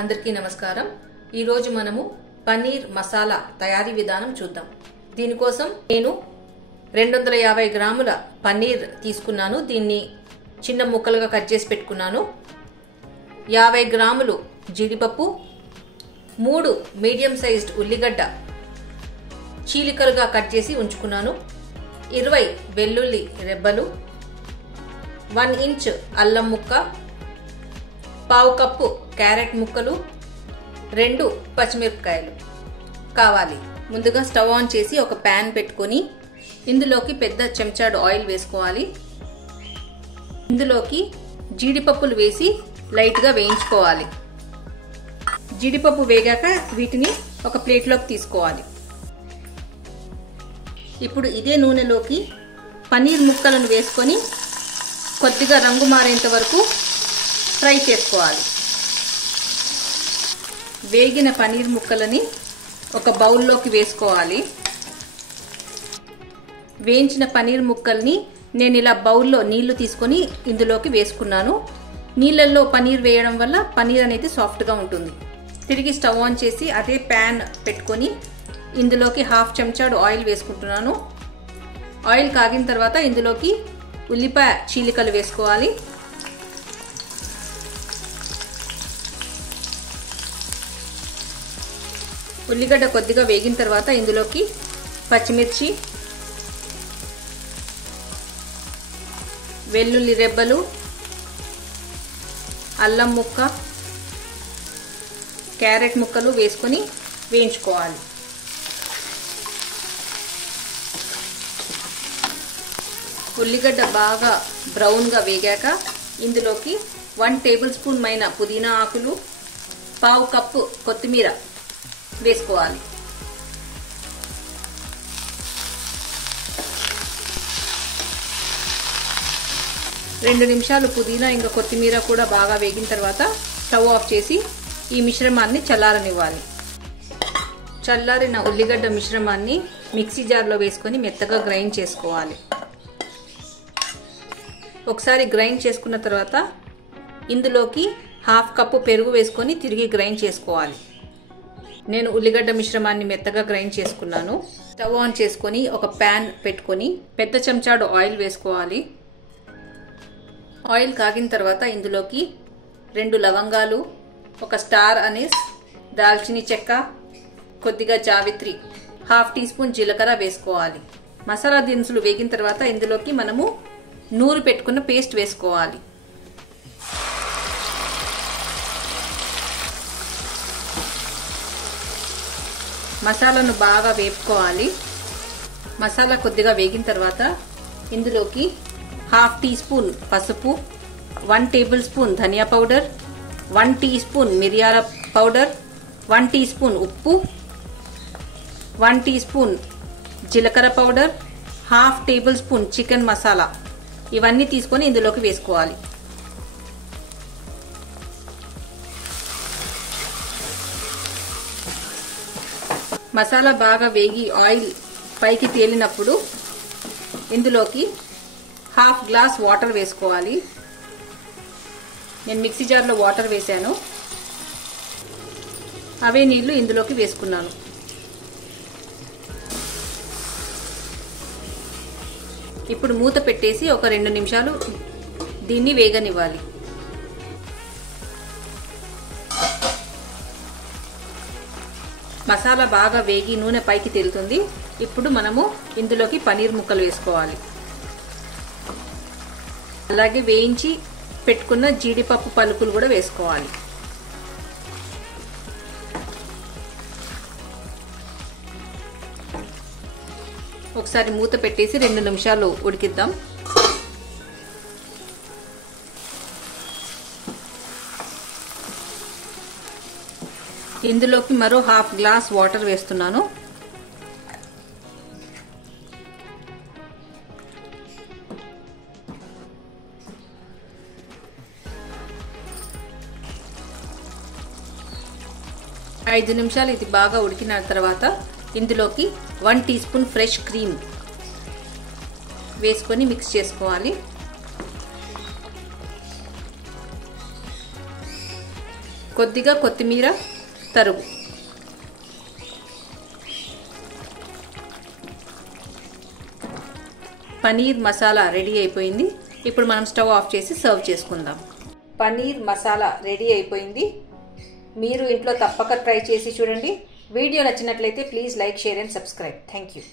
అందరికీ నమస్కారం। ఈ రోజు మనము పన్నీర్ మసాలా తయారీ విధానం చూద్దాం। దీనికోసం నేను 250 గ్రాముల పన్నీర్ తీసుకున్నాను। దీన్ని చిన్న ముక్కలుగా కట్ చేసి పెట్టుకున్నాను। 50 గ్రాములు జీడిపప్పు, 3 మీడియం సైజ్డ్ ఉల్లిగడ్డ చీలికలుగా కట్ చేసి ఉంచుకున్నాను। 20 వెల్లుల్లి రెబ్బలు, 1 ఇంచ్ అల్లం ముక్క, పావు కప్పు క్యారెట్ ముక్కలు, 2 పచ్చిమిరపకాయలు కావాలి। ముందుగా స్టవ్ ఆన్ చేసి ఒక పాన్ పెట్టుకొని ఇందులోకి పెద్ద చెంచాడు ఆయిల్ వేసుకోవాలి। ఇందులోకి జీడిపప్పులు వేసి లైట్ గా వేయించుకోవాలి। జీడిపప్పు వేగాక వీటిని ఒక ప్లేట్లోకి తీసుకోవాలి। ఇప్పుడు ఇదే నూనెలోకి పన్నీర్ ముక్కలను వేసుకొని కొద్దిగా రంగు మారేంత వరకు ఫ్రై చేసుకోవాలి। వేగిన పన్నీర్ ముక్కలని ఒక బౌల్లోకి వేసుకోవాలి। వేయించిన పన్నీర్ ముక్కల్ని నేను ఇలా బౌల్లో నీళ్లు తీసుకొని ఇందులోకి వేసుకున్నాను। నీళ్ళల్లో పన్నీర్ వేయడం వల్ల పన్నీర్ అనేది సాఫ్ట్గా ఉంటుంది। తిరిగి స్టవ్ ఆన్ చేసి అదే ప్యాన్ పెట్టుకొని ఇందులోకి హాఫ్ చెంచాడు ఆయిల్ వేసుకుంటున్నాను। ఆయిల్ కాగిన తర్వాత ఇందులోకి ఉల్లిపాయ చీలికలు వేసుకోవాలి। ఉల్లిగడ్డ కొద్దిగా వేగిన తర్వాత ఇందులోకి పచ్చిమిర్చి, వెల్లుల్లి రెబ్బలు, అల్లం ముక్క, క్యారెట్ ముక్కలు వేసుకొని వేయించుకోవాలి। ఉల్లిగడ్డ బాగా బ్రౌన్గా వేగాక ఇందులోకి 1 టేబుల్ స్పూన్ మైన పుదీనా ఆకులు, పావు కప్పు కొత్తిమీర వేసుకోవాలి। రెండు నిమిషాలు పుదీనా ఇంకా కొత్తిమీర కూడా బాగా వేగిన తర్వాత స్టవ్ ఆఫ్ చేసి ఈ మిశ్రమాన్ని చల్లారనివ్వాలి। చల్లారిన ఉల్లిగడ్డ మిశ్రమాన్ని మిక్సీ జార్లో వేసుకొని మెత్తగా గ్రైండ్ చేసుకోవాలి। ఒకసారి గ్రైండ్ చేసుకున్న తర్వాత ఇందులోకి హాఫ్ కప్పు పెరుగు వేసుకొని తిరిగి గ్రైండ్ చేసుకోవాలి। నేను ఉల్లిగడ్డ మిశ్రమాన్ని మెత్తగా గ్రైండ్ చేసుకున్నాను। స్టవ్ ఆన్ చేసుకొని ఒక ప్యాన్ పెట్టుకొని పెద్ద చెంచాడు ఆయిల్ వేసుకోవాలి। ఆయిల్ కాగిన తర్వాత ఇందులోకి 2 లవంగాలు, ఒక స్టార్ అనీస్, దాల్చిని చెక్క, కొద్దిగా జావిత్రి, హాఫ్ టీ స్పూన్ జీలకర్ర వేసుకోవాలి। మసాలా దినుసులు వేగిన తర్వాత ఇందులోకి మనము నూరు పెట్టుకున్న పేస్ట్ వేసుకోవాలి। మసాలాను బాగా వేపుకోవాలి। మసాలా కొద్దిగా వేగిన తర్వాత ఇందులోకి హాఫ్ టీ స్పూన్ పసుపు, 1 టేబుల్ స్పూన్ ధనియా పౌడర్, 1 టీ స్పూన్ మిరియాల పౌడర్, 1 టీ స్పూన్ ఉప్పు, 1 టీ స్పూన్ జీలకర్ర powder, half table spoon chicken masala ఇవన్నీ తీసుకొని ఇందులోకి వేసుకోవాలి। మసాలా బాగా వేగి ఆయిల్ పైకి తేలినప్పుడు ఇందులోకి హాఫ్ గ్లాస్ వాటర్ వేసుకోవాలి। నేను మిక్సీ జార్లో వాటర్ వేసాను, అవే నీళ్లు ఇందులోకి వేసుకున్నాను। ఇప్పుడు మూత పెట్టేసి ఒక 2 నిమిషాలు దీన్ని వేగనివ్వాలి। మసాలా బాగా వేగి నూనె పైకి తేలుతుంది। ఇప్పుడు మనము ఇందులోకి పన్నీర్ ముక్కలు వేసుకోవాలి। అలాగే వేయించి పెట్టుకున్న జీడిపప్పు పలుకులు కూడా వేసుకోవాలి। ఒకసారి మూత పెట్టేసి 2 నిమిషాలు ఉడికిద్దాం। ఇందులోకి మరో హాఫ్ గ్లాస్ వాటర్ వేస్తున్నాను। ఐదు నిమిషాలు ఇది బాగా ఉడికిన తర్వాత ఇందులోకి 1 టీ స్పూన్ ఫ్రెష్ క్రీమ్ వేసుకొని మిక్స్ చేసుకోవాలి। కొద్దిగా కొత్తిమీర తరుగు, పనీర్ మసాలా రెడీ అయిపోయింది. ఇప్పుడు మనం స్టవ్ ఆఫ్ చేసి సర్వ్ చేసుకుందాం. పనీర్ మసాలా రెడీ అయిపోయింది. మీరు ఇంట్లో తప్పక ట్రై చేసి చూడండి. వీడియో నచ్చినట్లయితే please like, share and subscribe. Thank you.